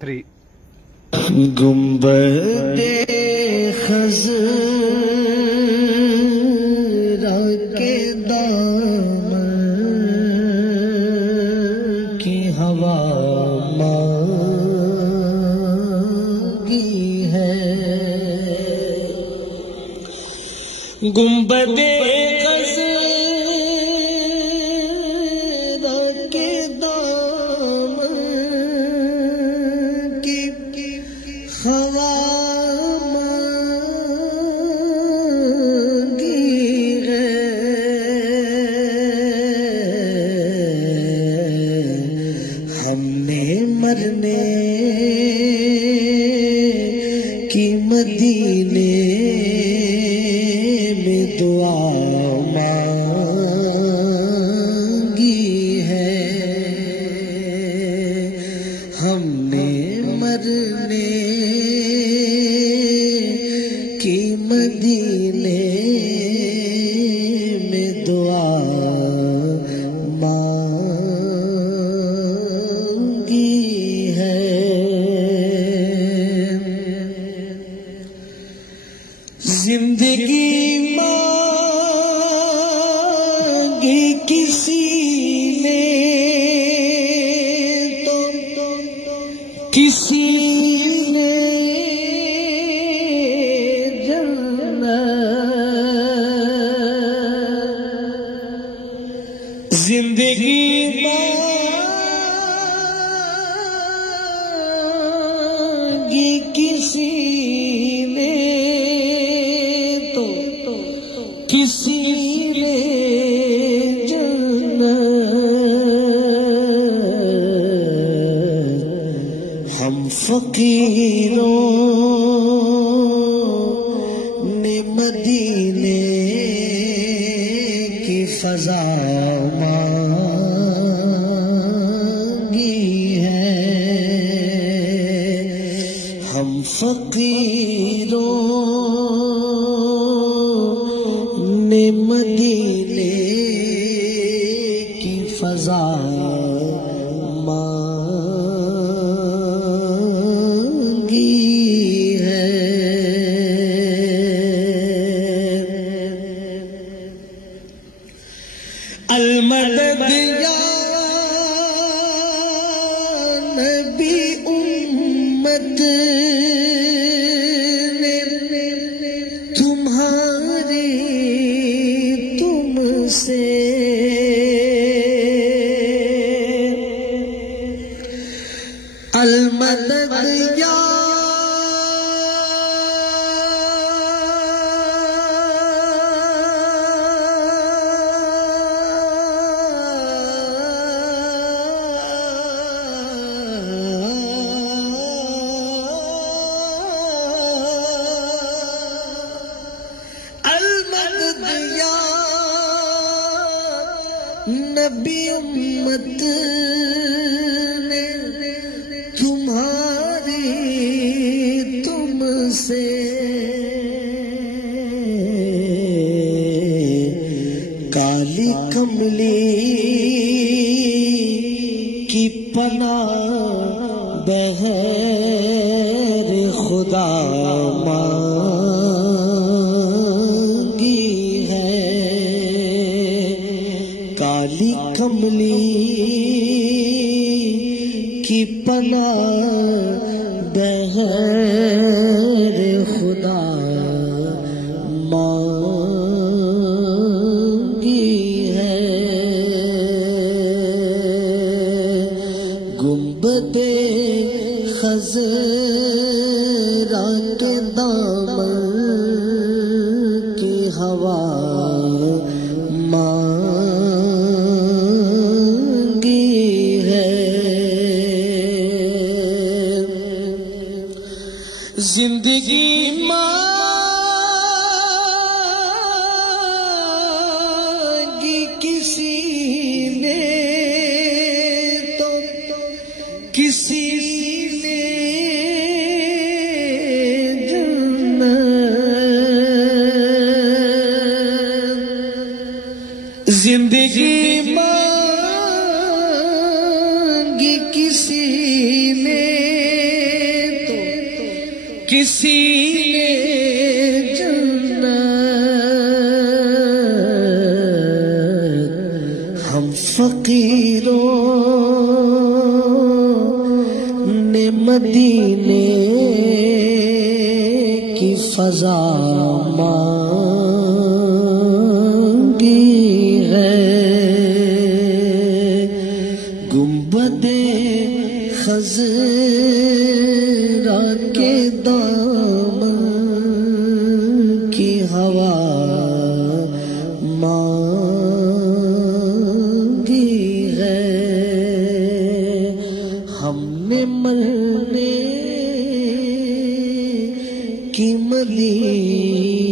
3 گنبد خضرا کے دامن کی ہوا مانگی ہے، گنبد ہوا مانگی ہے، ہم نے مرنے کی مدینے میں دعا مانگی ہے، ہم نے مرنے کی مدینے میں دعا مانگی ہے، زندگی مانگی کسی نے تو کسی زندگی مانگی کسی نے تو کسی نے جنت، ہم فقیروں نے مدینے کی فضا ہم فقیروں نے مدینے کی فضا مانگی ہے، المدد یا نبی امت سے المدد یا المدد یا نبی امت نے تمہاری تم سے کالی کملی کی پناہ بغیر خدا کالی کملی کی پناہ بغیر خدا مانگی ہے، گنبد خضرا کے دامن کی ہوا زندگی مانگی کسی نے تو کسی نے جنت، زندگی مانگی کسی نے کسی نے جنت، ہم فقیروں نے مدینے کی فضا مانگی ہے، گنبد خضرا کے دامن کی ہوا مانگی ہے، ہم نے مرنے کی مدینہ